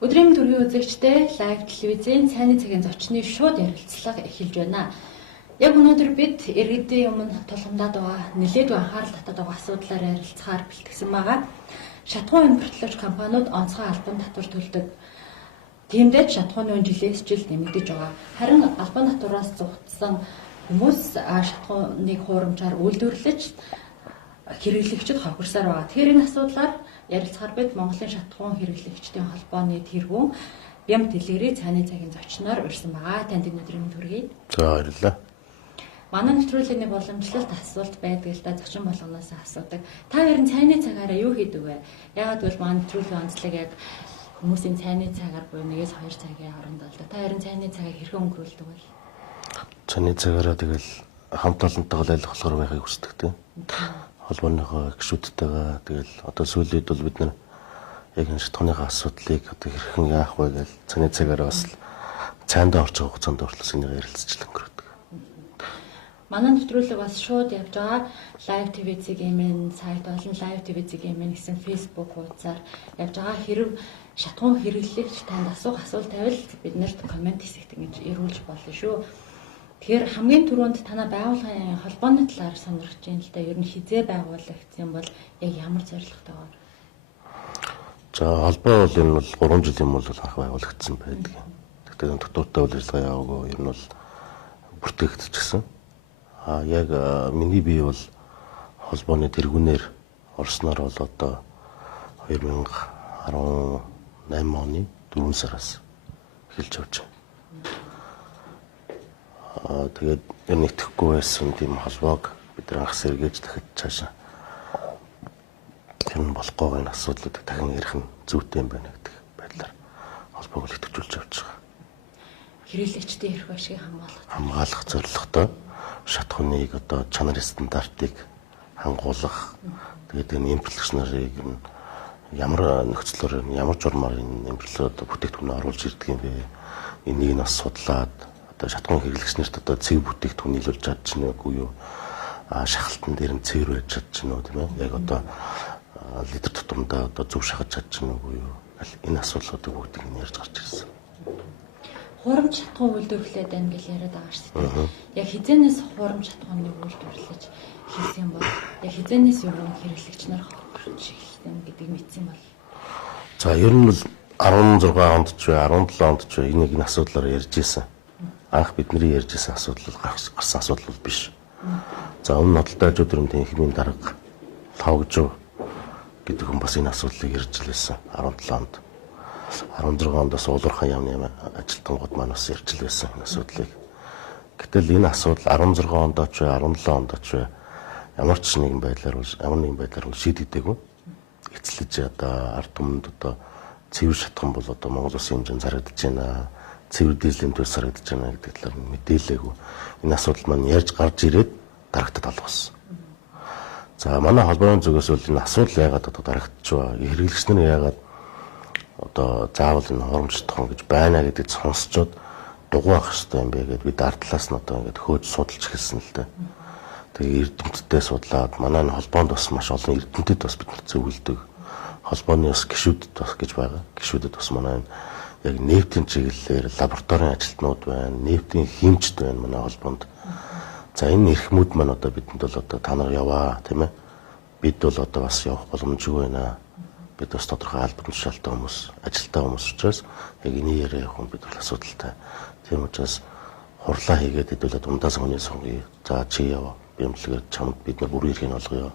Өдрийн төргийн үзэгчдээ лайв телевизийн цайны цагийн зочны шууд ярилцлага эхэлж байна. Яг өнөөдөр бид иргэдийн өмнө тулгамдаад байгаа нэлээд анхаарал татаад байгаа асуудлаар ярилцахаар бэлтгэсэн байгаа. Шатхуун импортлогч компаниуд онцгой албан татвар төлдөг. Тиймдээ шатхууны жилээс жил нэмэгдэж байгаа. Харин албан татвараас зугтсан хүмүүс шатхууныг хуурамчаар үйлдвэрлэж хэрэглэгчид хохирсаар байгаа. Тэгэхээр энэ асуудлаар ярилцахаар бид Монголын шатхуун хэрэглэгчдийн холбооны тэргүүн Бям Дэлгэрийн цайны цагийн зочноор урьсан байгаа. Танд өнөөдрийн төргий. За баярлалаа. Манай нэвтрүүлгийн нэг уламжлалт асуулт байдаг л да, зочин болгоноос асуудаг. Та хоёрын цайны цагаараа юу хийдэг вэ? Яагаад гэвэл манай нэвтрүүлгийн онцлог яг хүмүүсийн цайны цагаар буюу 1-2 цагийн хооронд л да. Та хоёрын цайны цагаа хэрхэн өнгөрүүлдэг вэ? Цайны цагаараа тэгэл хамт олонтойгоо айлах болохоор байхыг хүсдэг тийм. Холбооныхоо гишүүдтэйгээ тэгэл одоо сүүлийн үед бол бид нар яг энэ шатхууныхаа асуудлыг одоо хэрхэн яах вэ гэж цайны цагаараа бас цайндаа орж байгаа хугацаанд хүртэл энийг ярилцчихлаа өнгөрөөдөг. Манай нэвтрүүлэг бас шууд явж байгаа. Live TV-ийн сайт болон Live TV-ийн гэсэн Facebook хуудасаар явж байгаа. Хэрв шатхуун хэрэглэгч танд асуух асуулт тавил биднэрт комент хэсэгт ингэж ирүүлж болно шүү. Тэгэхээр хамгийн түрүүнд танай байгууллагын холбооны талаар сонирхож байна л да. Ер нь хизээ байгуулагдсан бол яг ямар зорилготойгоор? За холбоо бол энэ бол 3 жилийн өмнө анх байгуулагдсан байдаг. Тэгтээ доктортой үйл ажиллагаа яваагүй ер нь бол бүртгэгдчихсэн. Яг миний бие бол холбооны тэргүүнээр орсноор бол одоо 2018 оны 4 сараас эхэлж явж байна. Тэгээд энэ итгэхгүй байсан тийм холбоог бид анх сэргээж дахиж цаашаа тэр нь болохгүй энэ асуудлуудыг дахин ярих нь зүйтэй юм байна гэдэг байдлаар холбоог л идэвхжүүлж явж байгаа. Хэрэглэгчдийн эрх ашиг хамгаалах зорилготой шатхууныг одоо чанар стандартыг хангуулах. Тэгээд энэ импортлогч нарыг ямар нөхцлөөр ямар журмаар энэ импортлоод бүтээгдэхүүн оруулж ирдэг юм бэ? Энийг нь бас судлаад одоо шатхуун хэрэглэгч нарт одоо цэв бүтээгдэхүүн нийлүүлж чадчихна уу юу? Шахалтан дээр нь цэвэр байж чадчихна уу тийм ээ? Яг одоо литр тутамдаа одоо зөв шахаж чадчихна уу юу? Энэ асуудлуудыг бүгдийг нь ярьж гарч ирсэн. Хуурамч шатхуун үйлдвэрлээд байна гэж яриад байгаа шүү дээ. Яг хизээнээс хуурамч шатхууныг үйлдвэрлэж хийсэн бол яг хизээнээс юу хэрэглэгч нар хохирч эхэлсэн гэдгийг мэдсэн бол. За ер нь бол 16 онд ч бай 17 онд ч бай энийг энэ асуудлаар ярьж исэн. Анх бидний ярьж исэн асуудал гарсан асуудал биш. За өмнө нодолтой ажуудын хэмжээний дарга лавгжуу гэдэг хүн бас энэ асуудлыг ярьж лээсэн 17 онд. 16 оноос уулуурхай яамны ажилтнууд маань бас ярьж л байсан энэ асуудлыг. Гэтэл энэ асуудал 16 онд ч 17 онд ч ямар ч нэгэн байдлаар шийдэгдээгүй. Эцэлж одоо ард түмэнд одоо цэвэр шатхан бол одоо Монгол Улсын хэмжээнд зарагдаж байна. Цэвэр дизелийн төлс зарагдаж байна гэдэг талаар мэдээлээгүй. Энэ асуудал маань ярьж гарч ирээд дарагтад алгасан. За манай холбооны зүгээс бол энэ асуудал яагаад одоо дарагдчих вэ? Хэрэглэгч нар яагаад одоо заавал энэ хуурамч шатхан гэж байна гэдгийг сонсчод дугуй авах хэрэгтэй юм бэ гэдээ бид ард талаас нь одоо ингээд хөөж судалж эхэлсэн л дээ. Тэгээ эрдэмтдээ судлаад манай энэ холбоонд бас маш олон эрдэмтэд бас бид зөвлөдөг. Холбооны бас гишүүдэд бас гэж байгаа. Гишүүдэд бас манай яг нефтийн чиглэлээр лабораторийн ажилтнууд байна, нефтийн химчд байна манай холбоонд. За энэ эрхмүүд маань одоо бидэнд бол одоо та нар яваа тийм ээ. Бид бол одоо бас явах боломжгүй байна. Бид бас тодорхой албан тушаалтай хүмүүс, ажилтаа хүмүүс учраас яг энэ яриа явах нь бид бол асуудалтай. Тийм учраас хурлаа хийгээд хэдүүлээ дундаас хүний сонгоё. За чи яваа. Бямдлэгээр чамд бид нар бүрийн эрхийг олгоё.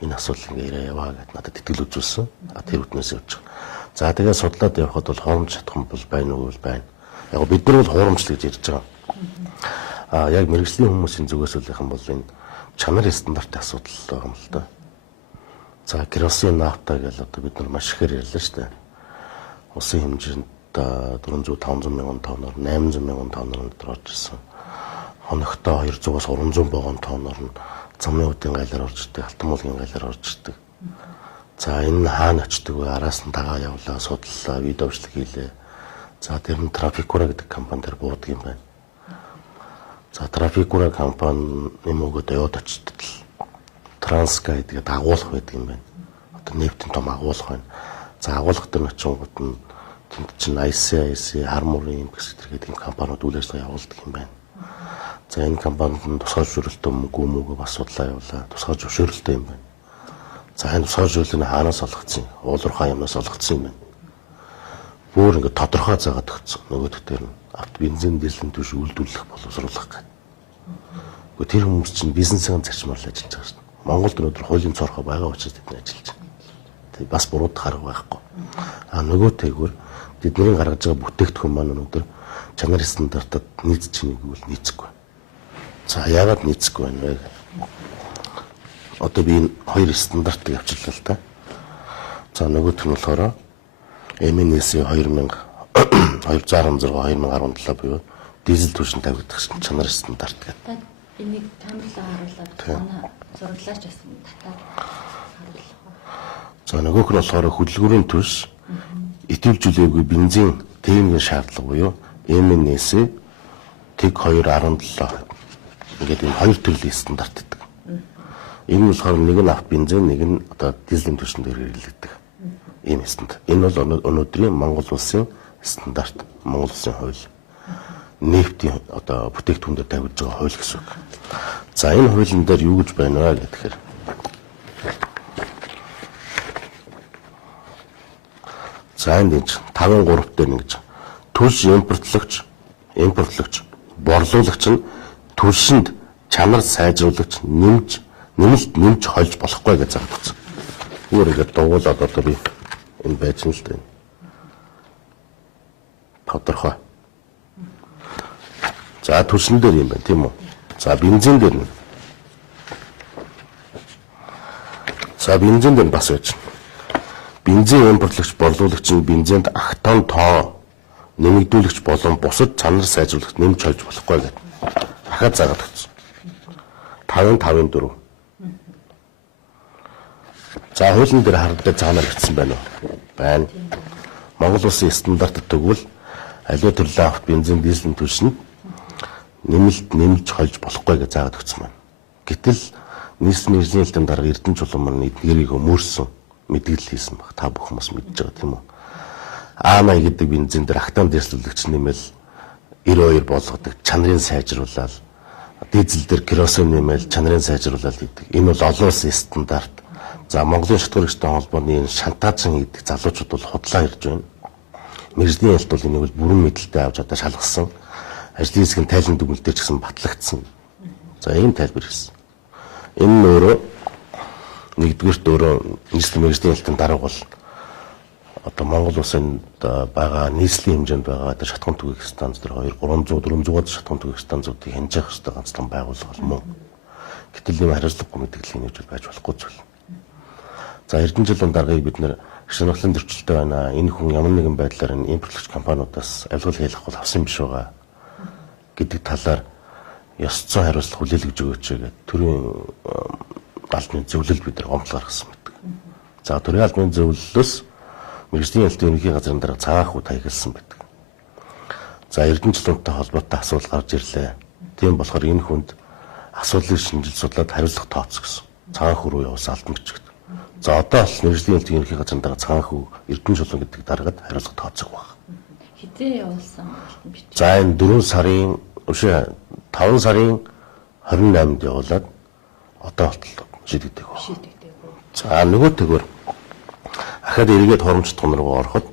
Энэ асуудал ингээ яриа яваа гэдээ надад итгэл үзүүлсэн. Тэр үтнээс явж байгаа. За тэгээ судлаад явхад бол хуурамч шатхан бол байна уу байна. Яг бид нар бол хуурамч л гэж ярьж байгаа. Яг мэргэжлийн хүмүүсийн зүгээс л их юм бол энэ чанар стандартын асуудал байгаа юм л да. За керосин нафта гэж одоо бид нар маш ихээр ярьлаа шүү дээ. Улсын хэмжээнд 400-500 мянган тонноор 800 мянган тонноор өндөр орж ирсэн. Хоногтоо 200-аас 300 вагон тонноор нь замын үдийн гайлаар орж ирдэг, алтан муулгийн гайлаар орж ирдэг. За энэ хаана очдөг вэ? Араас нь дагаа явлаа, судлаа, видео бичлэг хийлээ. За тэр нь Трафикура гэдэг компани дээр буудаг юм байна. За Трафикура компани нэмэгдээд яваад очтод Транскай гэдэг агуулга байдаг юм байна. Одоо нефтийн том агуулга байна. За агуулга дээр очингууд нь Тэнд чинь ICIC, Harmony гэдэг ийм компаниуд үйл ажиллагаа явуулдаг юм байна. За энэ компанид нь тусгай зөвшөөрөлтөө мөнгөө бас судлаа явуулаа. Тусгай зөвшөөрөлтөө юм байна. За энэ тусгай зөвшөөрлөний хаанаас олгоцсон? Уулуурхай юмнаас олгоцсон юм байна. Бүр ингээд тодорхой заагаад өгсөн. Нөгөөдөх дээр нь авто бензин дизелийн түвш үйлдвэрлэх боловсруулах гэдэг. Гэхдээ тэр хүмүүс чинь бизнесийн зарчмаар л ажиллаж байгаа шүү дээ. Монголд өнөөдөр хуулийн цорхоо байгаа учраас тэд ажиллаж байгаа. Тэг бас буруудах арга байхгүй. Нөгөөтэйгүр тэдний гаргаж байгаа бүтээгдэхүүн маань өнөөдөр чанар стандартад нийцэж байгааг бол нийцэхгүй. За яагаад нийцэхгүй байна вэ? Одоо би энэ хоёр стандартыг авчлаа л да. За нөгөөх нь болохоор MNS 2216-2017 буюу дизель түвшин тавигдах чанар стандарт гэдэг. Энийг таамаглаа харуулад манай зураглаач бас татаад харуулах. За нөгөөх нь болохоор хөдөлгүүрийн түвш итгэлжүүлээгүй бензин техникийн шаардлага буюу MNS тэг 217 ингээд энэ хоёр төрлийн стандарт гэдэг. Энэ нь болохоор нэг нь авто бензин, нэг нь одоо дизелийн түвшин дээр хэрэглэгдэх ийм стандарт. Энэ бол өнөөдрийн Монгол улсын стандарт, Монгол улсын хууль. Нефтийн одоо бүтээгдэхүүн дээр тавьж байгаа хууль гэсэн үг. За энэ хуулийн дээр юу гэж байна вэ гэхээр за энэ 5-3 дээр нэг гэж түлш импортлогч борлуулагч нь түлшинд чанар сайжруулагч нэмэлт хольж болохгүй гэж заагдсан. Үүргээд дугуулаад одоо би энэ байж нь л дээ. Тодорхой. За түлшин дээр юм байна тийм үү? За бензин дээр нь. За бензин дээр бас байж. Бензин импортлогч борлуулагч нь бензинд актон тоо нэмэгдүүлэгч болон бусад чанар сайжруулагч нэмж хольж болохгүй гэдэг. Дахиад заагаад өгсөн. 5-5-4. За хуулийн дээр харагдаж цаанаар бичсэн байна уу? Байна. Монгол улсын стандартад тэгвэл аливаа төрлийн авто бензин дизелийн түвшинд нэмж хольж болохгүй гэж заагаад өгсөн байна. Гэтэл нийслэлийн мэргэжлийн хэлтийн дарга Эрдэнэ чулуун маань эдгээрийг өмөрсөн мэдээлэл хийсэн баг. Та бүх хүмүүс мэдж байгаа тийм үү? А80 гэдэг бензин дээр актан дээшлүүлэгч нэмэл 92 болгодог, чанарыг сайжруулаад дизель дээр керосин нэмэл чанарыг сайжруулаад гэдэг. Энэ бол олон улсын стандарт. За Монголын шатгуулагчтай холбооны шантаажин гэдэг залуучууд бол худлаа ирж байна. Мэргэжлийн хэлт бол энийг бүрэн мэдээлэлтэй авч одоо шалгасан. Ажлын хэсгийн тайлан дүгнэлтээр ч гэсэн батлагдсан. За ийм тайлбар хийсэн. Энэ нь өөрөө нэгдүгээрт өөрөө нийслэлийн мэргэжлийн хэлтийн дарга бол одоо Монгол улсанд байгаа нийслэлийн хэмжээнд байгаа одоо шатхуун түгээх станц дээр 200-400-аад шатхуун түгээх станцуудыг хянжих хэрэгтэй ганцхан байгууллага мөн. Гэтэл ийм хариуцлагагүй мэдээллийн нэмж байж болохгүй зүйл. За Эрдэнэ жилийн даргаыг бид нэр шинжилгээний зөрчилтэй байна. Энэ хүн ямар нэгэн байдлаар энэ импортлогч компаниудаас авилгал хийх бол авсан биш байгаа гэдэг талаар ёс зүйн хариуцлага хүлээлгэж өгөөч гэдэг төрийн албаны зөвлөлд бид нар гомдол гаргасан байдаг. За төрийн албаны зөвлөлөөс мэргэжлийн хэлтийн ерөнхий газрын дарга цагаан хүү таягдсан байдаг. За Эрдэнэ жилийнхтэй холбоотой асуудал гарч ирлээ. Тийм болохоор энэ хүнд асуудлыг шинжилж судлаад хариуцлага тооцох гэсэн. Цагаан хүү рүү явуулсан албан бичигт. За одоо бол мэргэжлийн хэлтийн ерөнхий газрын дарга цагаан хүү Эрдэнэ жилийн гэдэг даргад хариуцлага тооцох баг. Хизээ явуулсан албан бичиг. За энэ 5 сарын 28-нд явуулаад одоо болтол шийдэгдэг баг. За нөгөөтэйгөр ахад эргээд хурамч тун руу ороход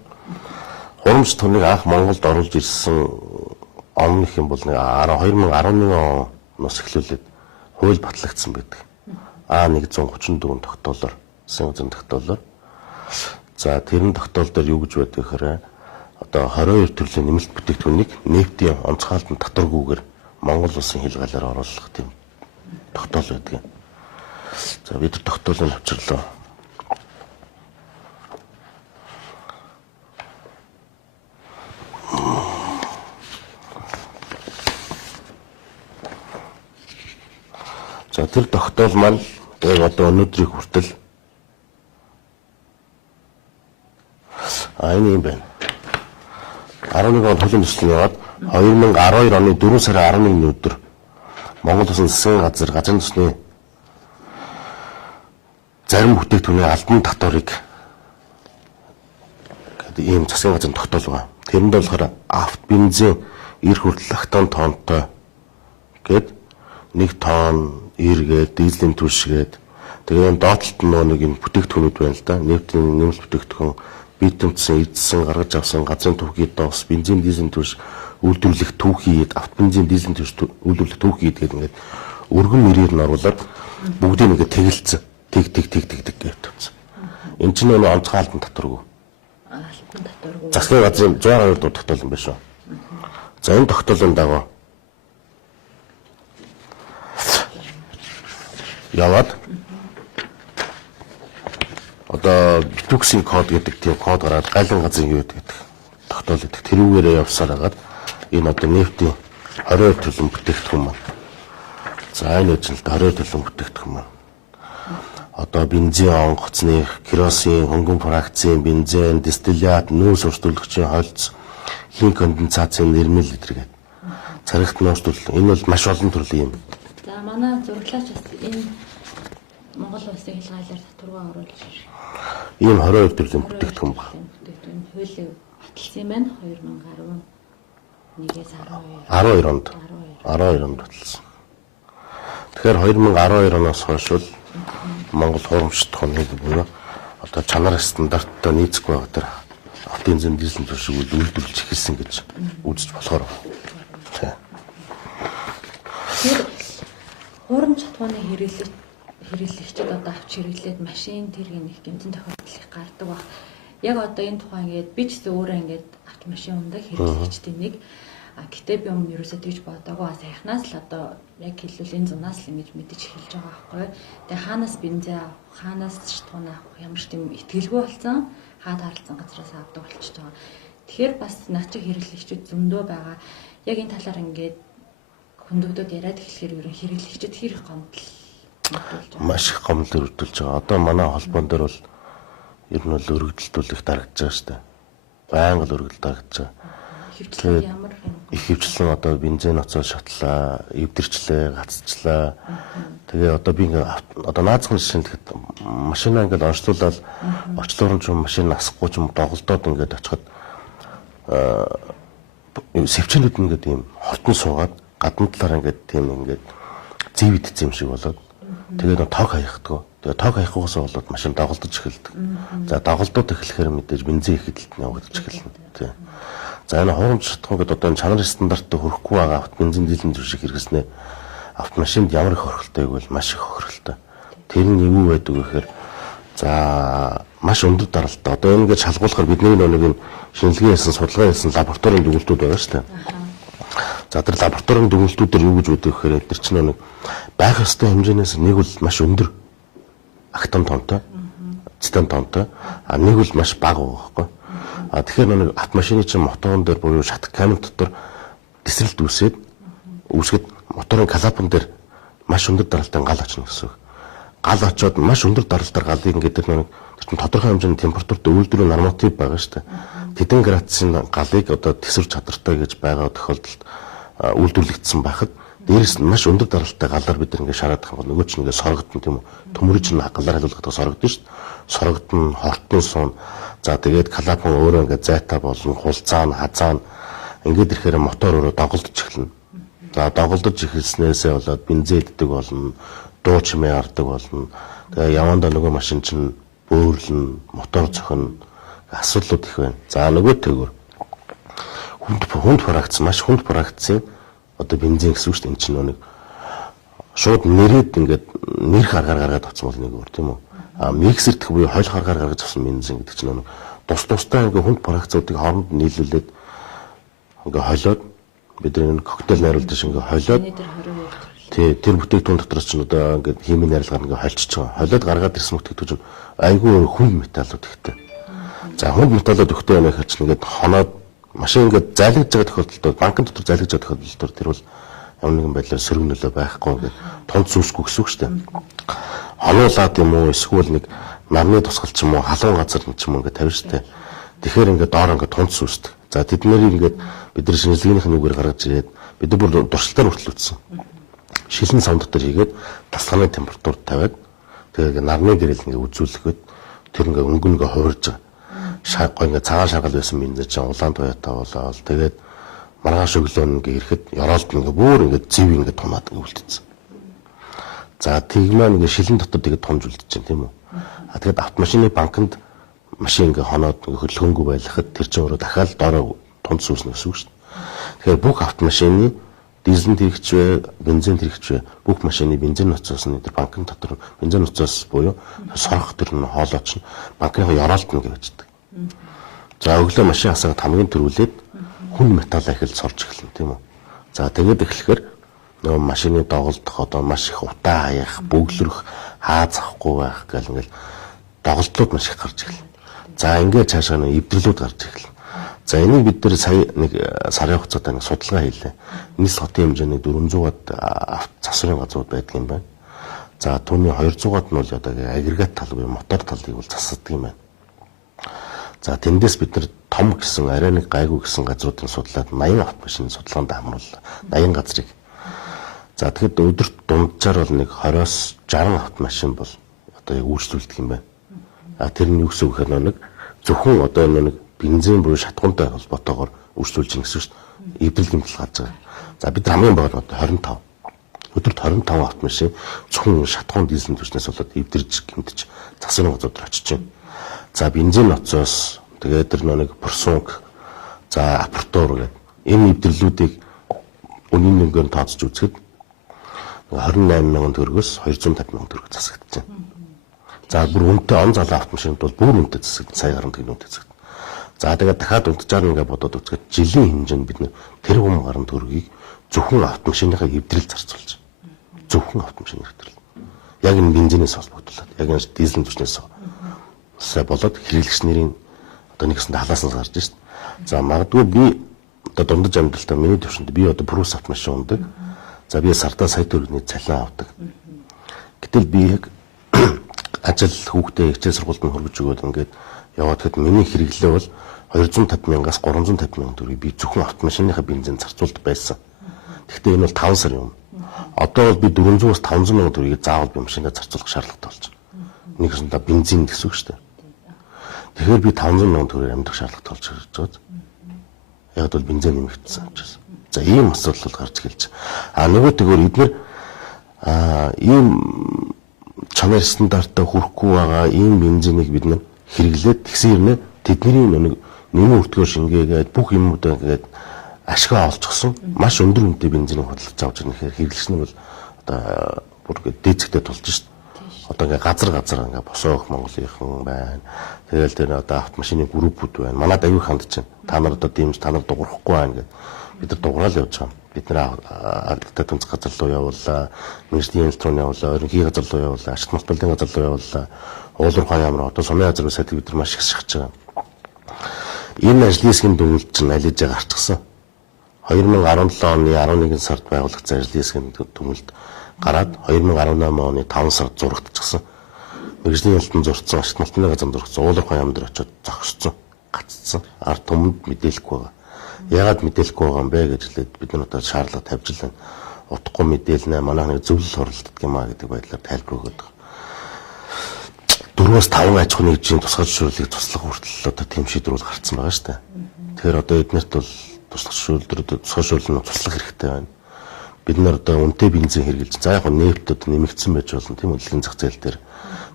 хурамч туныг анх Монголд оруулж ирсэн он их юм бол 2011 оноос эхлүүлээд хууль батлагдсан байдаг. А134 тогтоолоор Сэнгэзэн тогтоолоор. За тэрэн тогтоол дээр юу гэж байдаг гэхээр одоо 22 төрлийн нэмэлт бүтээгдэхүүнийг нефтийн онцгойлолтод татваргүйгээр Монгол улсын хилгаалаар оруулах тийм тогтоол байдаг. За бид тогтоолыг авчирлаа. За тэр тогтоол маань яг одоо өнөөдрийг хүртэл энэ юм байна. 11 он хуулийн төслийн яваад 2012 оны 4 сарын 11-ний өдөр Монгол Улсын засгийн газар газрын төсний зарим бүтээгдэхүүний албан татварыг ийм засгийн газрын тогтоол байгаа. Тэрэнд болохоор авто бензин ир хүртэл лактон тонтой гээд 1 тонн иргээд дизелийн түлшгээд тэгээд доотлолт нэг юм бүтээгдэхүүнүүд байна л да. Нефтийн нэмэлт бүтээгдэхүүн, битумцсан, эдсэн, гаргаж авсан газрын түүхий доос, бензин, дизелийн түлш үйлдвэрлэх түүхийд, авто бензин, дизелийн түлш үйлдвэрлэх түүхийд гэдэг ингээд өргөн нэрээр нь оруулаад бүгдийг ингээд тэгэлцсэн. Тэг гэж тавьсан. Энд чинь нэг онцгой албан татваргүй. Албан татваргүй. Засгийн газрын 112 дугаар тогтоол юм байна шүү. За энэ тогтоолын дагуу яваад одоо битүүксийн код гэдэг тийм код гараад гайлан газрын юу гэдэг тогтоол гэдэг тэрүүгээрээ явсаар хагаад энэ одоо нефтийн 22 төлөв бүтээгдэхүүн маань. За энэ үжилд 22 төлөв бүтээгдэхүүн маань. Одоо бензин, онгоцны, керосин, хөнгөн фракцийн, бензин, дистиллят, нүүрс урсгалгчийн холц, хин конденсацийн нэрмэл гэдэргээд царигт нууц төрөл. Энэ бол маш олон төрлийн юм. За манай зураглаач бас энэ Монгол улсын хязгаарлаар татваргаа оруулж ирэх. Ийм 22 төрлийн бүтээгдэхүүн байна. Бүтээгдэхүүн хуулийг баталсан юм байна 2011-ээс 12 онд. 12 онд баталсан. Тэгэхээр 2012 оноос хойш бол Монгол хурамч тохиолыг буюу одоо чанар стандарттай нийцэх байгаа тэр авто бензин дизель төшиг үйлдвэрлэж эхэлсэн гэж үзэж болохоор. Тэр хурамч татвааны хэрэглэгчид одоо авч хэрэглээд машин тэргийн нэг гэмтэн тохиолдол их гардаг баг. Яг одоо энэ тухай ингээд би ч гэсэн өөрөө ингээд авто машин ундаг хэрэглэгчдийн нэг. Гэтэ би өмнө ерөөсөө тэгж бодоагүй саяхнаас л одоо яг хэлвэл энэ зунаас л ингэж мэдэж эхэлж байгаа байхгүй. Тэгээ хаанаас бензин авах, хаанаас шатгуун авах ямар ч тийм итгэлгүй болсон, хаад харалцсан газраас авдаг болчихж байгаа. Тэгэхээр бас над чиг хэрэглэгчид зөндөө байгаа. Яг энэ талаар ингээд хөндөгдөд яриад эхлэхээр ер нь хэрэглэгчид хэр их гомдол өрдүүлж байгаа. Маш их гомдол өрдүүлж байгаа. Одоо манай холбоон дээр бол ер нь бол өргөдөлтөл их дарагдж байгаа шүү дээ. Байнга л өргөдөл дарагдж байгаа. Хөвчлэн ямар их хөвчлэн одоо бензин ноцоо шатлаа, эвдэрчлээ, гацчлаа. Тэгээ одоо би одоо наацхан жишээ нь тэгэхэд машинаа ингээд онцлуулаад очлуурн ч юм машин асахгүй ч юм доголдоод ингээд очиход сэвчнүүд ингээд ийм хортон суугаад гадна талаар ингээд тийм ингээд зэвидсэн юм шиг болоод тэгээд тог хаяхдгаа. Тэгээ тог хаяхгүйсээ болоод машин доголдож эхэлдэг. За доголдоод эхлэхээр мэдээж бензин их худалдан явагдаж эхэлнэ. Тий. За энэ хурамч шатхуу гэдэг одоо энэ чанар стандарттай хүрэхгүй байгаа авто бензин дизель зүршиг хэрэгснээ автомашинд ямар их хохиролтой гэвэл маш их хохиролтой. Тэр нь юу байдаг вэ гэхээр за маш өндөр даралтай. Одоо энэ ингээд шалгуулахаар бидний нэг шинжилгээ хийсэн, судалгаа хийсэн лабораторийн дүгнэлтүүд байгаа шүү дээ. За тэр лабораторийн дүгнэлтүүдээр юу гэж үүдэг гэхээр эдгээр чинь нэг байх ёстой хэмжээнээс нэг бол маш өндөр актон тонтой, цитан тонтой, а нэг бол маш бага байгаа байхгүй. А тэгэхээр нэг автомашины чинь моторон дээр буюу шатах камер дотор тесрэлт үүсгэд моторын клапан дээр маш өндөр даралтай гал очно гэсэн үг. Гал очоод маш өндөр даралтаар галыг ингээд тэр чинь тодорхой хэмжээний температурт үйлдвэрийн норматив байгаа шүү дээ. Тэдэн градусын галыг одоо тесвэр чадвартай гэж байгаа тохиолдолд үйлдвэрлэгдсэн байхад дээрээс нь маш өндөр даралтай галаар бид ингээд шараад байгаа. Нөгөө чинь ингээд соргодно тийм үү. Төмөрөж нь галаар халуулгадаг соргодно шүү дээ. Соргодно, хортон суун. За тэгээд клапан өөрөө ингээд зайтай болно, хулцаана, хазаана ингээд ирэхээр мотор өөрөө доголдож эхэлнэ. За доголдож эхэлснээсээ болоод бензин иддэг болно, дуу чимээ гардаг болно. Тэгээ явандаа нөгөө машин чинь бөөрлөн, мотор цохино, асуудлууд их байна. За нөгөө тэгвэр хүнд фракц маш хүнд фракцын одоо бензин гэсэн үг шүү дээ. Энэ чинь нэг шууд нэрэд ингээд нэр харгаар гаргаад авсан бол нэг өөр тийм үү. А миксер дэх буюу хойл харгаар гаргаж авсан бензин гэдэг чинь нэг тусдаа ингээ хүнд фракцуудыг хооронд нийлүүлээд ингээ хойлоод бидний коктейл найруулж ингээ хойлоод тэр бүтээгдэхүүн дотор ч одоо ингээ химийн найрлагаар ингээ хольчиж байгаа. Хойлоод гаргаад ирсэн бүтээгдэхүүн чинь айгүй хүнд металлууд ихтэй. За хүнд металлууд ихтэй байна гэхэд чинь ингээ хоноод машин ингээ зайлгаж байгаа тохиолдолд банкн дотор зайлгаж байгаа тохиолдолд тэр бол ямар нэгэн байдлаар сөргөнөлөө байхгүй ингээ тонц үүсгүй гэсэн үг шүү дээ. Хонуулаад юм уу эсвэл нэг нарны тусгал ч юм уу халуун газар ч юм уу ингээ тавьж штэ. Тэгэхээр ингээ доор ингээ тунц үүсдэг. За тэд нарыг ингээ бидний шинжилгээнийх нь үгээр гаргаж ирээд бид бүр дуршилтаар хүртэл үтсэн. Шилэн савн дотор хийгээд тасганы температурт тавиад тэгээ нарны гэрэл ингээ үзүүлэхэд тэр ингээ өнгө ингээ хувирж байгаа. ингээ цагаан шаргал байсан бензин чинь улаан туяатай болоод тэгээд маргааш өглөө ингээ ирэхэд ёроолт ингээ бүр ингээ зэв ингээ тунаад үлдсэн. За тэг маань ингээ шилэн дотор тэгээд тунж үлдчихэв тийм үү. Тэгээд автомашины банкнд машин ингээ хоноод хөдөлгөөнгүй байлгахад тэр чинь өөрөө дахиад доороо тунд сүүснэ гэсэн үг шүү дээ. Тэгэхээр бүх автомашины дизель хэрэгч вэ, бензин хэрэгч вэ, бүх машины бензин ноцоос нь тэр банкны дотор бензин ноцоос буюу сорох тэр нь хоолой чинь банкны ёроолт нь гэвчдэг. За өглөө машин хасаад хамгийн түрүүлээд хүн металл ахил сорж эхэлнэ тийм үү. За тэгээд эхлэхээр нөгөө машины доголдох одоо маш их утаа хаях, бөглөрөх, хаазахгүй байх гэл ингээл доголдлууд маш их гарч эхэлнэ. За ингээд цаашаа нэг эвдэрлүүд гарч эхэлнэ. За энийг бид нэр сая нэг сарын хугацаатай нэг судалгаа хийлээ. Нийс хотын хэмжээний 400-аад засварын газрууд байдаг юм байна. За түүний 200-аад нь бол одоо агрегат тал буюу мотор талыг бол засдаг юм байна. За тэндээс бид нар том гэсэн арай нэг гайгүй гэсэн газруудын судлаад 80 автомашины судалгаанд хамрууллаа. 80 газрыг. За тэгэхэд өдөрт дунджаар бол нэг 20-оос 60 автомашин бол одоо яг үйлчлүүлдэг юм байна. А тэр нь юу гэсэн үг гэхээр нэг зөвхөн одоо нэг бензин буюу шатгуунтай холбоотойгоор үйлчлүүлж гин гэсэн шүү дээ. Эвдрэл гэмтэл гарч байгаа. За бид хамгийн бага нь 25. Өдөрт 25 автомашин зөвхөн шатгуун дизель түвшнээс болоод эвдэрж гэмтэж засварын газрууд очиж байна. За бензин ноцоос тэгээд тэр нэг Порсунг за апортуур гэдэг энэ эвдэрлүүдийг үнийн нэмгээр тооцож үзэхэд 28,000 төгрөгөөс 250,000 төгрөг засагдчихэв. За бүр үнэтэй он залуу автомашинд бол бүр үнэтэй засагд сая гаруй төгрөг үнэтэй засагд. За тэгээд дахиад унтчаар ингээ бодоод үзэхэд жилийн хэмжээнд бид нэр тэр хүн гаруй төгрөгийг зөвхөн автомашиныхаа эвдрэл зарцуулж. Зөвхөн автомашины эвдрэл. Яг энэ бензинээс холбогдлоо. Яг энэ дизель түвшнээс болоод хэрэглэгч нарын одоо нэгсэн талаас нь гарч шít. За магадгүй би одоо дундаж амьдралтаа миний төвшөнд би одоо Прус автомашин ундаг. За би сардаа сая төгрөгийн цалин авдаг. Гэтэл би яг ажил хүүхдээ хичээл сургуульд нь хөргөж өгөөд ингээд яваад хэд миний хэрэглээ бол 250,000-аас 350,000 төгрөгийг би зөвхөн автомашиныхаа бензин зарцуулд байсан. Гэхдээ энэ бол 5 сар юм. Одоо бол би 400-аас 500,000 төгрөгийг заавал би машинаа зарцуулах шаардлагатай болж байна. Нэгсэндээ бензин гэсэн үг шүү дээ. Тэгэхээр би 500,000 төгрөөр амьдрах шаардлагатай болж ирж байгаа. Яг бол бензин нэмэгдсэн учраас. За ийм асуудал гарч эхэлж. Нөгөө тэгвэр эдгээр ийм чанар стандартаа хүрэхгүй байгаа ийм бензинийг бид нэ хэрэглээд тэгсэн хэрнээ тэдний нэг нэмэн өртгөө шингээгээд бүх юмудаа ингээд ашгаа олцсон маш өндөр үнэтэй бензинийг худалдаж авч ирэх хэрэглэгч нь бол одоо бүр дээцэгтэй тулж шít. Одоо ингээ газар ингээ босоох Монголынхан байна. Тэгэл тэр одоо автомашины группүүд байна. Манайд аюу хандж байна. Та нар одоо дэмж та нар дуурахгүй байна гэдэг. Бид нар дуурал явж байгаа. Бид нэр албатай төнцөг газар руу явууллаа. Мэргэжлийн электрон явууллаа. Ерөнхий газар руу явууллаа. Ашигт малтбалын газар руу явууллаа. Уулуурхай ямар одоо сумын газар үсэд бид нар маш их шахаж байгаа. Энэ ажлын хэсгийн дүгнэлт чинь аль хэзээ гарчихсан. 2017 оны 11 сард байгуулагдсан ажлын хэсгийн дүгнэлт гараад 2018 оны 5 сард зурагдчихсан. Мэргэжлийн ялтан зурцсан, ашигт малтбалын газар зурцсан, уулуурхай ямар дээр очиод зогсцсон, гаццсан. Ард түмэнд мэдээлэхгүй байгаа. Яагаад мэдээлэхгүй байгаа юм бэ гэж хэлээд бид нар одоо шаардлага тавьж байна. Утгагүй мэдээлнэ, манайх нэг зөвлөл оролддог юм а гэдэг байдлаар тайлбар өгöd байгаа. 4-5 аж ахуйн нэгжийн тусгай зөвшөөрлийг туслах хүртэл одоо тийм шийдвэр гарцсан байгаа шүү дээ. Тэгэхээр одоо эднэрт бол тусгай зөвшөөрлөд туслах хэрэгтэй байна. Бид нар одоо үнэтэй бензин хэрэглэж, за яг нефт одоо нэмэгдсэн байж болно тийм үлгийн зах зээл дээр.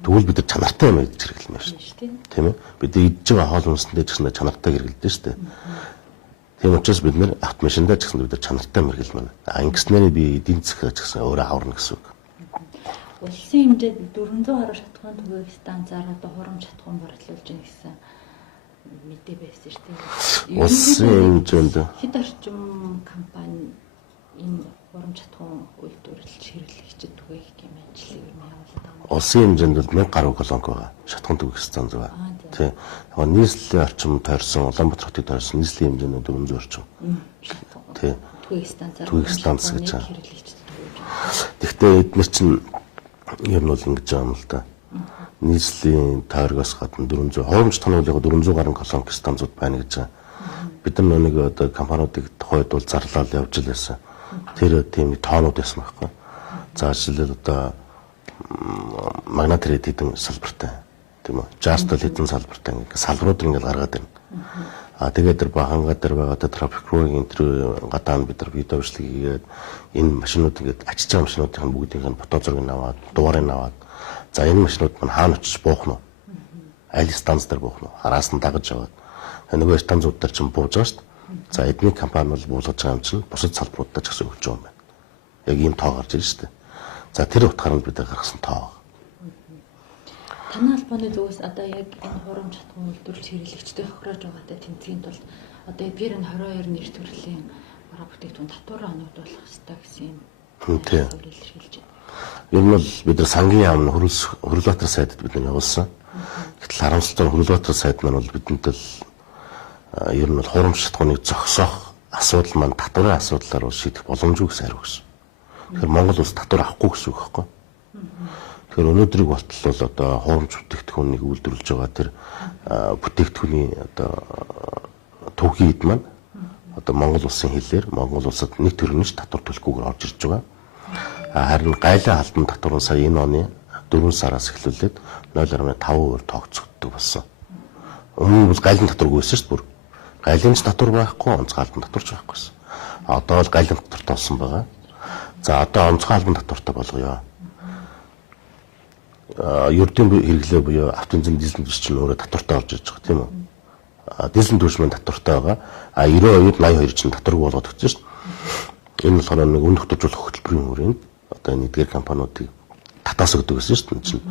Тэгвэл бид нар чанартай юм идэж хэрэглэмээр шүү дээ. Тийм ээ. Бид идэж байгаа хоол хүнсэндээ ч гэсэн чанартай хэрэглэдэг шүү дээ. Тийм учраас бид нар автомашиндаа ч гэсэн бид нар чанартай хэрэглэмээр. Ингэснээр би эдийн засгаа ч гэсэн өөрөө аварна гэсэн үг. Улсын хэмжээнд 400 гаруй шатхуун түгээх станцаар одоо хурамч шатхуун борлуулж байгаа гэсэн мэдээ байсан шүү дээ. Улсын хэмжээнд хэд орчим компани энэ хурамч шатхуун үйлдвэрлэж хэрэглэгчид түгээх юм ажлыг явуулдаг юм. Улсын хэмжээнд бол 1000 гаруй колонк байгаа. Шатхуун түгээх станц байгаа. Тийм. Яг нийслэлийн орчим тойрсон, Улаанбаатар хотыг тойрсон нийслэлийн хэмжээнд 400 орчим. Тийм. Түгээх станцаар түгээх станц гэж байгаа. Гэхдээ эдгээр чинь ер нь бол ингэж байгаа юм л да. Нийслэлийн тойргоос гадна 400 хоромж тоног яг 400 гаруй колонк станцууд байна гэж байгаа. Бид нар нэг одоо компаниудыг тухайд бол зарлал явж л байсан. Тэр тийм тоонууд байсан байхгүй. За жишээлбэл одоо магнат ред хэдэн салбартай. Тийм үү? Just л хэдэн салбартай ингээд салбарууд ингээд гаргаад байна. Тэгээд тэр баханга дээр байгаа тэр трафик руугийн тэр гадаа бид нар видео бичлэг хийгээд энэ машинууд ингээд ачиж байгаа машинуудын бүгдийнх нь фото зургийг аваад, дугаарыг аваад за энэ машинууд маань хаана очиж буух нь вэ? Аль станц дээр буух нь вэ? Араас нь дагаж яваад. Нөгөө станцууд дээр чинь бууж байгаа шүү дээ. За эдний компани бол буулгаж байгаа юм чинь бусад салбаруудад ч гэсэн өгч байгаа юм байна. Яг ийм тоо гарч ирж шүү дээ. За тэр утгаараа бид нар гаргасан тоо. Танай албаны зүгээс одоо яг энэ хурамч хатган үйлдвэрлэж хэрэглэгчтэй хохироож байгаатай тэмцэхийн тулд одоо эдгээр нь 22 нэр төрлийн бараа бүтээгдэхүүн татвараа оногдуулах хэрэгтэй гэсэн юм. Тийм. Илэрхийлж байна. Ер нь бол бид нар сангийн яамны Хөрөлбаатар сайдд бид нар явуулсан. Гэтэл харамсалтай Хөрөлбаатар сайд маань бол бидэнд л ер нь бол хурамч хатгууныг зогсоох асуудал маань татварын асуудлаар шийдэх боломжгүй гэсэн хариу өгсөн. Тэгэхээр Монгол улс татвар авахгүй гэсэн үг байхгүй. Тэгэхээр өнөөдрийг болтол бол одоо хурамч бүтээгдэхүүнийг үйлдвэрлэж байгаа тэр бүтээгдэхүүний одоо төвхий хэд маань одоо Монгол улсын хэлээр Монгол улсад нэг төрнөж татвар төлөхгүйгээр орж ирж байгаа. Харин гайлаа халдан татвар нь сая энэ оны 4 сараас эхлүүлээд 0.5% тоогцогддог болсон. Өмнө нь бол гайлын татваргүй байсан шүү дээ бүр. Гайлын татвар байхгүй, онцгой албан татварч байхгүйсэн. Одоо бол гайлын татвартай болсон байгаа. За одоо онцгой албан татвартай болгоё. Ердийн хэрэглээ буюу автомобиль дизель түвш чинь өөрөө татвартай орж ирж байгаа тийм үү? Дизель түвш маань татвартай байгаа. 92-д 82 чинь татваргүй болгоод өгсөн шүү дээ. Энэ болохоор нэг үн тогтоожуулах хөтөлбөрийн хүрээнд одоо энэ эдгээр компаниудыг татаас өгдөг гэсэн шүү дээ. Чинь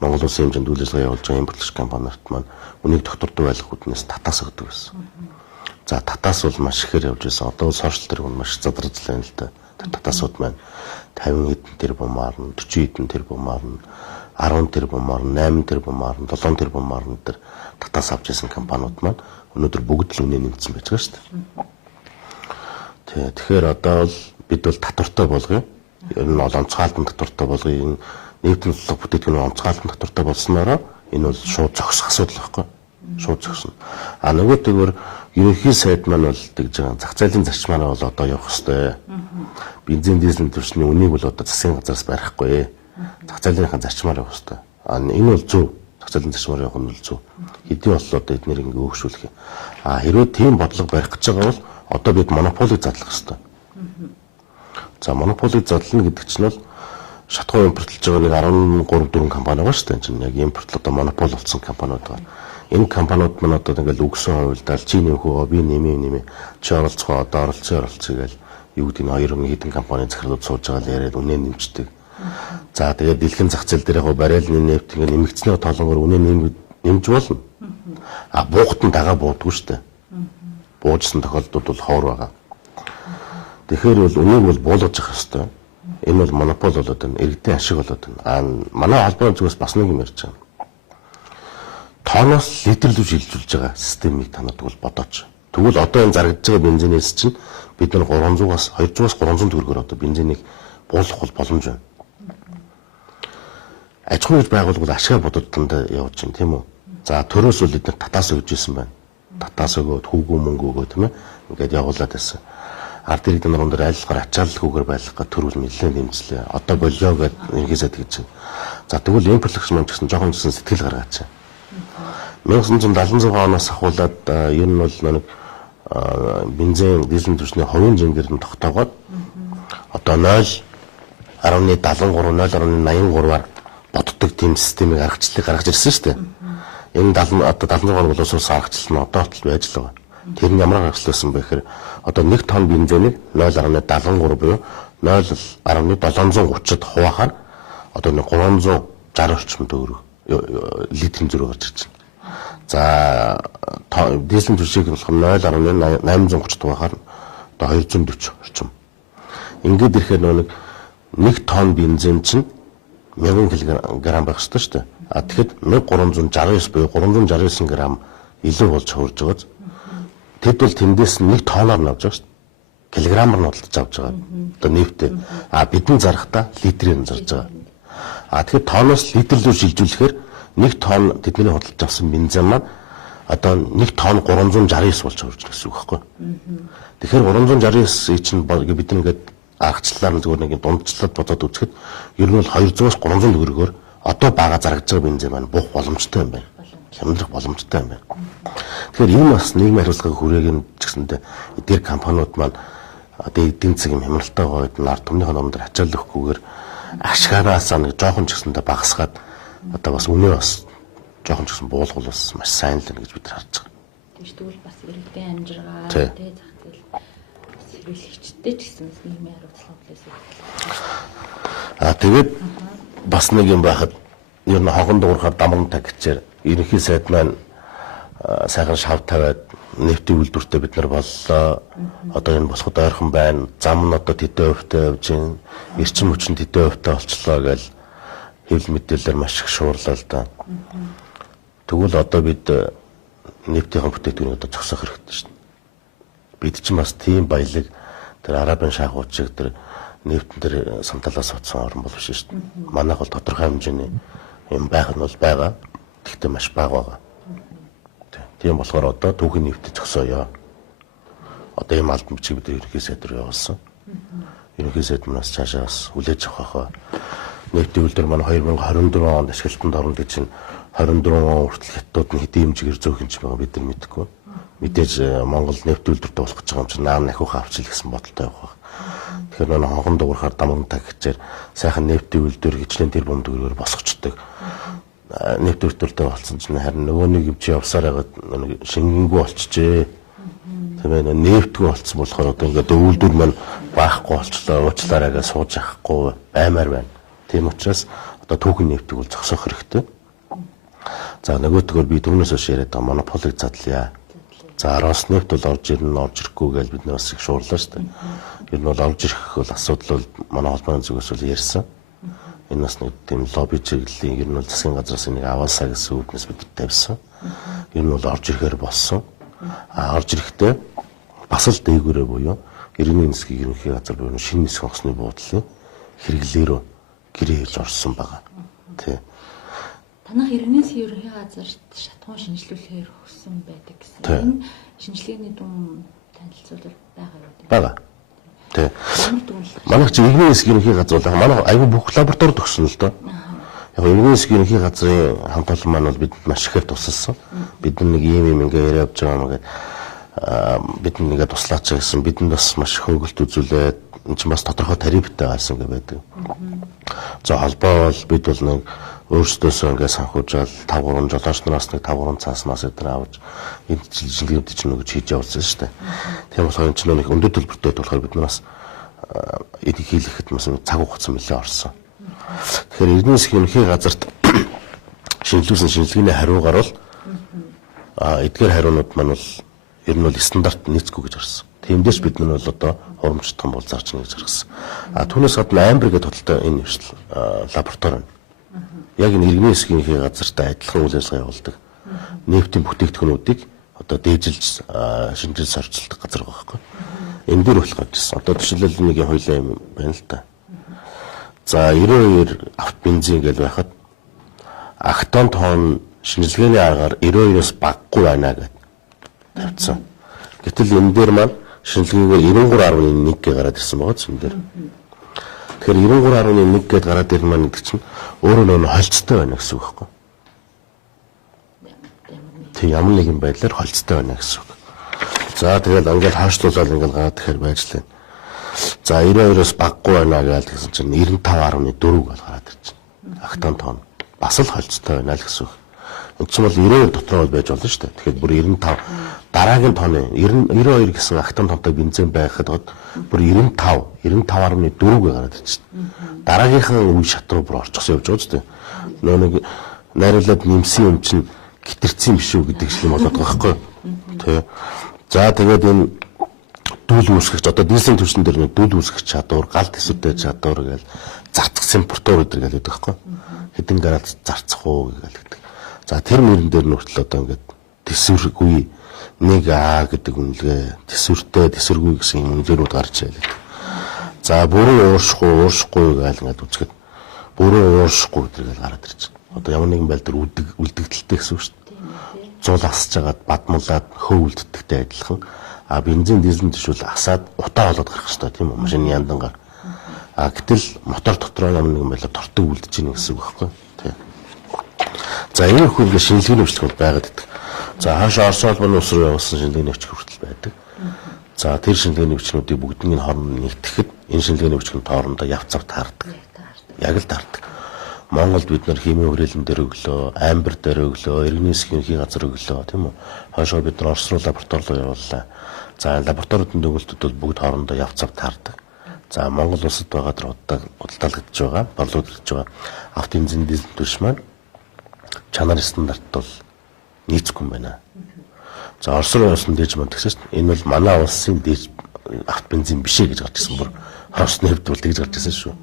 Монгол улсын хэмжээнд үйл ажиллагаа явуулж байгаа импортлогч компаниарт маань үнийг тогтвортой байх хүднээс татаас өгдөг гэсэн. За татаас бол маш ихээр явж байсан. Одоо сошиал тэргүүн маш задарж байна л да. Татаасууд маань 50 хэдэн тэрбумаар нь 40 хэдэн тэрбумаар нь 10 тэрбумаар нь 8 тэрбумаар нь 7 тэрбумаар нь тэр татаас авч ирсэн компаниуд маань өнөөдөр бүгд л үнэ нэмсэн байж байгаа шүү дээ. Тэгэхээр одоо бол бид бол татвартай болгоё. Ер нь бол онцгой албан татвартай болгоё. Нийтийн цэцлэг бүтээгдэхүүн онцгой албан татвартай болсноороо энэ бол шууд зогсох асуудал байхгүй. Шууд зогсно. Нөгөөтэйгөр ерөнхий сайд маань бол тэгж байгаа зах зээлийн зарчмаараа бол одоо явах хэрэгтэй. Бензин дизель түвшний үнийг бол одоо засгийн газраас барихгүй. Зах зээлийнхаа зарчмаар явах хэрэгтэй. Энэ бол зөв. Зах зээлийн зарчмаар явах нь бол зөв. Хэдий боллоо одоо эднэр ингээ өөгшүүлэх юм. Хэрвээ тийм бодлого барих гэж байгаа бол одоо бид монополийг задлах хэрэгтэй. За монополийг задлана гэдэг чинь бол шатгуу импортлж байгаа нэг 13-4 компани байгаа шүү дээ. Чинь яг импорт одоо монопол болсон компаниуд байгаа. Энэ компаниуд маань одоо ингээл өгсөн хувьдаа чи нэмэх би нэмээ чи оролцгоо одоо оролцъё гээл юу гэдэг нь 2 хэдэн компани захирлууд сууж байгаа л яриад үнэ нэмждэг. За тэгээд дэлхийн зах зээл дээр яг баррелны нефт ингээл нэмэгдснээр толгоор үнэ нэмж болно. Буухтан дагаа буудгүй шүү дээ. Буужсан тохиолдлууд бол ховор байгаа. Тэгэхээр бол үнийг бол буулгаж явах хэрэгтэй. Энэ бол монопол болоод байна. Иргэдийн ашиг болоод байна. Манай албаны зүгээс бас нэг юм ярьж байгаа. Тооноос литрэлүү шилжүүлж байгаа системийг танад бол бодооч. Тэгвэл одоо энэ зарагдж байгаа бензинээс чинь бид нар 300-аас 200-аас 300 төгрөгөөр одоо бензинийг буулгах бол боломж байна. Аж ахуй гэж байгуулвал ашгаа бодод дандаа явуулж байна тийм үү? За төрөөс бол бид нар татаас өгж ирсэн байна. Татаас өгөөд хүүгүү мөнгө өгөө тийм ээ. Ингээд явуулаад байсан. Ард иргэдийн нуруунд айлхаар ачааллахгүйгээр байлгах төрүүл нэлээд нэмжлээ. Одоо болио гэд ерхийсэд гэж байна. За тэгвэл импортлогч маань гэсэн жоохон гэсэн сэтгэл гаргаач. 1976 оноос ахуулаад ер нь бол нэг бензин дизель түвшний хувийн жингээр нь тогтоогоод одоо 0.73 0.83-аар боддог тийм системийг гаргаж ирсэн шүү дээ. Энэ 76 он болоос аргачлал нь одоо хүртэл байж л байгаа. Тэр нь ямар аргачлал байсан бэ гэхээр одоо 1 тонн бензинийг 0.73 буюу 0.730-д хуваахаар одоо нэг 360 орчим төгрөг литрийн зөрүү гарч ирж байна. За дизель түвшийг болох 0.830-д хуваахаар одоо 240 орчим. Ингээд ирэхээр нэг 1 тонн бензин чинь 1000 кг байх ёстой шүү дээ. Тэгэхэд 1369 буюу 369 г илүү болж хурж байгаа. Тэд бол тэндээс нэг тоноор нь авч байгаа шүү дээ. Килограммаар нь худалдаж авч байгаа. Одоо нефтээ. Бидний зарахтаа литрээр нь зарж байгаа. Тэгэхээр тонноос литрлүү шилжүүлэхээр нэг тонн тэдний худалдаж авсан бензин маань одоо нэг тонн 369 болж хурж байгаа гэсэн үг байхгүй. Тэгэхээр 369 чинь бид ингээд аргачлалаар зүгээр нэг дундчлалд бодоод үзэхэд ер нь бол 200-аас 300 төгрөгөөр одоо бага зарагдж байгаа бензин маань буух боломжтой юм байна. Хямдрах боломжтой юм байна. Тэгэхээр энэ бас нийгмийн хариуцлагын хүрээгийн ч гэсэндээ эдгээр компаниуд маань одоо эдийн засгийн хямралтайгаа үед нар түмнийхээ номдор ачаал өгөхгүйгээр ашгаараас нэг жоохон ч гэсэндээ багасгаад одоо бас үнэ бас жоохон ч гэсэн буулгал бас маш сайн л гэж бид нар харж байгаа. Тэгж тэгвэл бас иргэдийн амжиргаа зах зээл хэрэглэгчтэй ч гэсэн нийгмийн хариуцлага төлөөс. Тэгээд бас нэг юм байхад ер нь хогон дуурахаар дамран тагчээр ерөнхий сайд маань сайхан шав тавиад нефтийн үйлдвэртэй бид нар боллоо. Одоо энэ босход ойрхон байна. Зам нь одоо тэдэн хувьтай явж байна. Эрчим хүчин тэдэн хувьтай болчлоо гэж хэвлэл мэдээлэлээр маш их шуурлаа л да. Тэгвэл одоо бид нефтийн бүтээгдэхүүнийг одоо зогсоох хэрэгтэй шүү дээ. Бид чинь бас тийм баялаг тэр арабын шахуучиг тэр нефтэн дээр самталаас утсан орн бол биш шүү дээ. Манайх бол тодорхой хэмжээний юм байх нь бол байгаа. Гэхдээ маш бага байгаа. Тийм болохоор одоо түүхийн нефтийг зогсооё. Одоо ийм албан бичиг бид ерөнхий сайд руу явуулсан. Ерөнхий сайд манаас цаашаа бас хүлээж авах. Нефтийн үйлдвэр маань 2024 онд ашиглалтанд орно гэж чинь 24 он хүртэл хятадууд нь хэдийн хэмжээгээр зөөх юм чи байгаа бид нар мэдэхгүй. Мэдээж Монгол нефтийн үйлдвэртэй болох гэж байгаа юм чи наам нахиухаа авчил гэсэн бодолтой явах. Тэгэхээр нэг хогон дуурахаар дамран тагчээр сайхан нефтийн үйлдвэр хичнээн тэр бомдгөрөөр босгочдөг. Нефтийн үйлдвэртэй болсон чинь харин нөгөө нэг юм чи явсаар байгаад нэг шингэнгүй болчихжээ. Тийм ээ нефтгүй болцсон болохоор одоо ингээд үйлдвэр маань баахгүй болчлоо. Уучлаарайгаа сууж авахгүй баймаар байна. Тийм учраас одоо түүхийн нефтийг бол зогсоох хэрэгтэй. За нөгөөдгөр би түүнээс хойш яриад байгаа монополийг задлая. За Роснефть нефт бол орж ирнэ орж ирэхгүй гэж бид нас их шуурлаа шүү дээ. Ер нь бол орж ирэх бол асуудал бол манай холбооны зүгээс бол ярьсан. Энэ бас нэг тийм лобби чиглэлийн ер нь бол засгийн газраас энийг аваасаа гэсэн үгнээс бид тавьсан. Ер нь бол орж ирэхээр болсон. Орж ирэхдээ бас л дээгүүрээ буюу иргэний нисгийг ерөнхий газар буюу шинэ нисэх онгоцны буудлын хэрэглээрөө гэрээ хийж орсон байгаа. Тий. Танах иргэний нисгийн ерөнхий газарт шатхуун шинжилүүлэхээр өгсөн байдаг гэсэн. Энэ шинжилгээний дүн танилцуулбал байгаа юу? Бага. Тий. Манайх чи иргэний нисгийн ерөнхий газар бол манай аюу бүх лабораторид өгсөн л доо. Яг иргэний нисгийн ерөнхий газрын хамт олон маань бол бидэнд маш ихээр тусалсан. Бид нэг ийм ингээ яриа явж байгаа юм гээд бид нэгээ туслаач гэсэн бидэнд бас маш хөнгөлт үзүүлээд энэ чинь бас тодорхой тарифтай байсан гэ байдаг. За холбоо бол бид бол нэг өөрсдөөсөө ингээ санхүүжаал 5-3 жолооч нараас нэг 5-3 цааснаас өдр авч энэ жилүүд чинь нөгөө хийж явуулсан шүү дээ. Тийм болохоор энэ чинь нэг өндөр төлбөртэй болохоор бид нараас эдийг хийлэхэд бас цаг хугацаа нэлээд орсон. Тэгэхээр иргэний нисгийн ерөнхий газарт шинжилүүлсэн шинжилгээний хариугаар бол эдгээр хариунууд маань бол ер нь бол стандарт нийцгүй гэж харсан. Тиймдээс бид нар бол одоо хурамчдхан бол зарч нэг гэж харсан. Түүнээс гадна Амбер гэдэг тодорхой энэ лаборатори байна. Яг энэ иргэний нисгийн газартай адилхан үйл ажиллагаа явуулдаг. Нефтийн бүтээгдэхүүнүүдийг одоо дээжилж шинжилж сорчилдог газар байгаа байхгүй. Энэ дөр болох гэсэн. Одоо жишээлбэл нэг хоёлаа юм байна л та. За 92 авто бензин гэж байхад октон тонн шинжилгээний аргаар 92-оос багагүй байна гэдэг тавьсан. Гэтэл энэ дээр маань шинжилгээгээр 93.1 гэ гараад ирсэн байгаа ч энэ дээр. Тэгэхээр 93.1 гэд гараад ирнэ маань гэдэг чинь өөрөө нөө холцтой байна гэсэн үг байхгүй. Тэг ямар нэгэн байдлаар холцтой байна гэсэн үг. За тэгэл ингээд хаашлуулаад ингээд гараад ихээр байж лээ. За 92-оос багагүй байна гэсэн чинь 95.4 гэж гараад ирчихэ. Октон тонн. Бас л холцтой байна л гэсэн үг. Энд чинь бол 92 дотор бол байж болно шүү дээ. Тэгэхээр бүр 95 дараагийн тооны 92 гэсэн октон тонтой бензин байхад бүр 95.4 гэ гараад ирчихсэн. Дараагийнхаа үе шат руу бүр орчихсон явж байгаа шүү дээ. Нөө нэг найруулад нэмсэн юм чинь гитэрсэн юм шүү гэдэг шиг болоод байгаа байхгүй юу? Тэ. За тэгээд энэ дүүл үүсгэж одоо дизелийн түвшин дээр нэг дүүл үүсгэх чадвар, гал төсөвтэй чадвар гэж зарцах температур гэдэг гэдэг байхгүй юу? Хэдэн градус зарцах уу гэдэг. За тэр мөрөн дээр нь хүртэл одоо ингээд төсвөргүй 1А гэдэг үнэлгээ, төсвөргүй гэсэн үнэлгээнүүд гарч ирлээ. За бүрэн ууршихгүй гэж ингээд үзэхэд бүрэн ууршихгүй гэдэг гараад ирж байна. Одоо ямар нэгэн байдлаар үлдэгдэлтэй гэсэн үг шүү дээ. Зул асж агаад бадмуулаад хөө үлддэгтэй адилхан. Бензин дизель төшүүл асаад утаа болоод гарах хэрэгтэй тийм үү? Машины яндангаар. Гэтэл мотор дотроо ямар нэгэн байдлаар тортог үлдэж ийн гэсэн үг байхгүй юу? Тийм. За энэ хөлөг шинжилгээний бичлэгүүд байгаад байдаг. За хаашаа Орос улбаны ус руу явуулсан шинжилгээний бичлэг хүртэл байдаг. За тэр шинжилгээний бичлэгүүдийг бүгднийг хооронд нэгтгэхэд энэ шинжилгээний бичлэг тоорондоо явцав таардаг. Яг л таардаг. Монголд бид нар химийн хүрээлэн дээр өглөө, амбар дээр өглөө, иргэний засгийн газар өглөө, тийм үү? Хойшоо бид нар Орос руу лаборатори руу явууллаа. За лабораторийн дүгнэлтүүд бол бүгд хоорондоо явцав таардаг. За Монгол улсад байгаа дээр удалдаалагдж байгаа, борлуулагдж байгаа автоэнзин дизель түвш маань чанар стандарт бол нийцэхгүй юм байна. За Орос руу явсан дээж маань тэгсэн чинь энэ бол манай улсын дээж автобензин биш ээ гэж гарч ирсэн бүр Оросны хэвд бол тэгж гарч ирсэн шүү.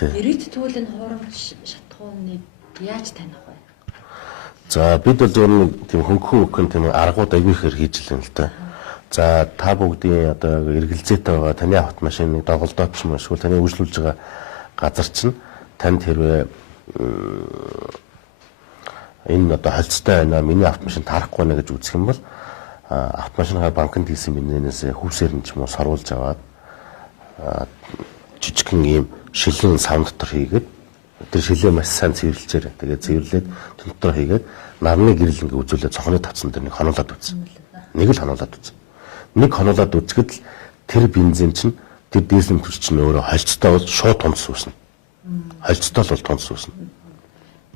Ирээд тэгвэл энэ хуурамч шатхууныг яаж таних вэ? За бид бол зөвхөн тийм хөнгөн тийм аргууд аягүй ихээр хийж л юм л та. За та бүгдийн одоо эргэлзээтэй байгаа таны автомашиныг доголдоод ч юм уу эсвэл таны үйлчлүүлж байгаа газар чинь танд хэрвээ энэ одоо холцтой байна, миний автомашин тарахгүй байна гэж үзэх юм бол автомашиныхаа банкнд хийсэн бензинээс хүүсээр нь ч юм уу саруулж аваад жижигхэн ийм шилэн сав дотор хийгээд тэр шилээ маш сайн цэвэрлжээр тэгээд цэвэрлээд тэр дотор хийгээд нарны гэрэл ингээ үзүүлээд цонхны тавцсан дээр нэг хонуулаад үзсэн. Нэг л хонуулаад үзсэн. Нэг хонуулаад үзэхэд л тэр бензин чинь тэр дизель түвш чинь өөрөө холцтой бол шууд тунц үүснэ. Холцтой л бол тунц үүснэ.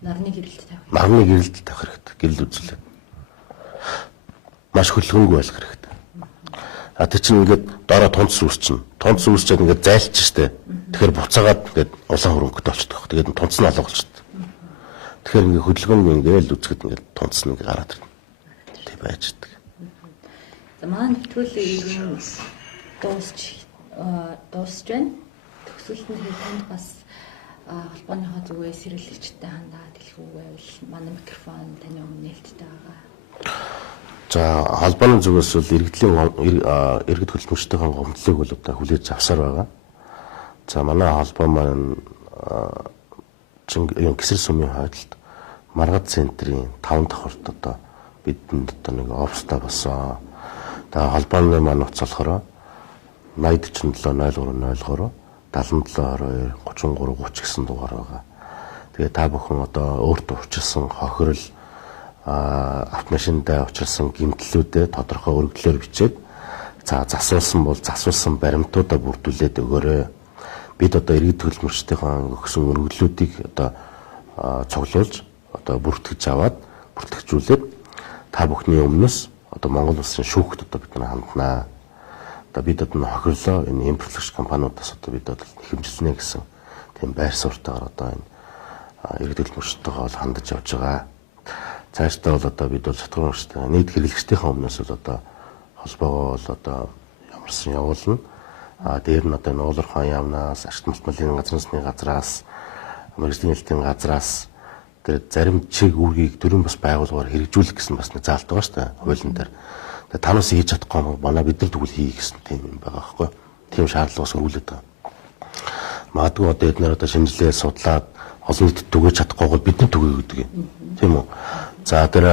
Нарны гэрэлд тавих. Нарны гэрэлд тавих хэрэгтэй. Гэрэл үзүүлээд. Маш хөлгөнгүй байх хэрэгтэй. Тэр чинь ингээд доороо тунц үүсчин. Тунц үүсчээд ингээд зайлч штэ. Тэгэхээр буцаагаад ингээд улаан хөрөнгөд болчихдог. Тэгээд тунц нь алга болчихдог. Тэгэхээр ингээд хөдөлгөөн ингээд л үзэхэд ингээд тунц нь ингээд гараад ирнэ. Тэг байж идэг. За маань нэвтрүүлэг дуусч байна. Төгсөлт нь танд бас холбооныхоо зүгээс сэрэлэгчтэй хандаад хэлэх үг байвал манай микрофон таны өмнө нээлттэй байгаа. За холбооны зүгээс бол иргэд хөдөлмөрчдийн гомдлыг бол одоо хүлээж авсаар байгаа. За манай холбоо маань Гисэр сумын хойдолд Маргад центрийн 5 давхарт одоо бидэнд одоо нэг офстай болсон. Тэгээ холбооны маань утас болохоор 80470303 7722 3330 гэсэн дугаар байгаа. Тэгээ та бүхэн одоо өөртөө учирсан хохирол автомашиндаа учирсан гэмтлүүдээ тодорхой өргөдлөөр бичээд за засуулсан бол засуулсан баримтуудаа бүрдүүлээд өгөөрэй. Бид одоо иргэд хөдөлмөрчдийн өгсөн өргөдлүүдийг одоо цуглуулж одоо бүртгэж аваад бүртгэжүүлээд та бүхний өмнөөс одоо Монгол улсын шүүхт одоо бид нар ханднаа. Одоо бид одоо хохирлоо энэ импортлогч компаниудаас одоо бид одоо хэмжилнэ гэсэн тийм байр суурьтайгаар одоо энэ иргэд хөдөлмөрчдийнхээ бол хандаж явж байгаа. Цаашдаа бол одоо бид бол шатхуунчтай нийт хэрэглэгчдийнхээ өмнөөс бол одоо холбоогоо бол одоо ямарсан явуулна. Дээр нь одоо энэ уулар хаан яамнаас, ашигт малтмалын газар насны газраас, мэргэжлийн хэлтийн газраас тэр зарим чиг үүргийг дөрвөн бас байгууллагаар хэрэгжүүлэх гэсэн бас нэг заалт байгаа шүү дээ. Хуулийн дээр. Тэгээ танаас хийж чадахгүй юм манай бид нар тэгвэл хий гэсэн тийм юм байгаа байхгүй. Тийм шаардлага бас өргүүлээд байгаа. Магадгүй одоо эдгээр одоо шинжилгээ судлаад олон нийтэд түгэж чадахгүй бол бид нар түгэй гэдэг юм. Тийм үү? За тэр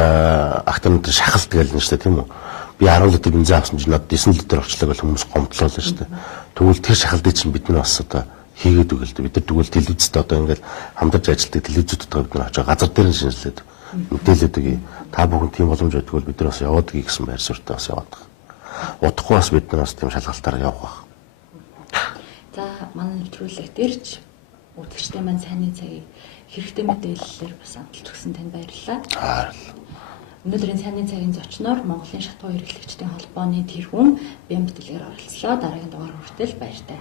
актанд шахалт гэж нэ шүү дээ, тийм үү? Би 10 литр бензин авсан чинь надад 9 литр орчлог бол хүмүүс гомдлоо л шүү дээ. Тэгвэл тэр шахалтыг чинь бид нар бас одоо хийгээд өгөл дээ. Бид нар тэгвэл телевизэд одоо ингээд хамтарч ажилладаг телевизүүдтэй бид нар очиж газар дээр нь шинжилээд мэдээлээд өгье. Та бүхэн тийм боломж өгдөг бол бид нар бас яваад гэх гэсэн байр суурьтай бас яваад байгаа. Удахгүй бас бид нар бас тийм шалгалтаар явах байх. За манай нэвтрүүлэг дээрч үзэгчтэй маань сайн цагийг хэрэгтэй мэдээллээр бас амталж өгсөн танд баярлалаа. Өнөөдрийн сайн цагийн зочноор Монголын шатхуун эрхлэгчдийн холбооны тэргүүн Бямб дэлгэр оролцлоо. Дараагийн дугаар хүртэл баяртай.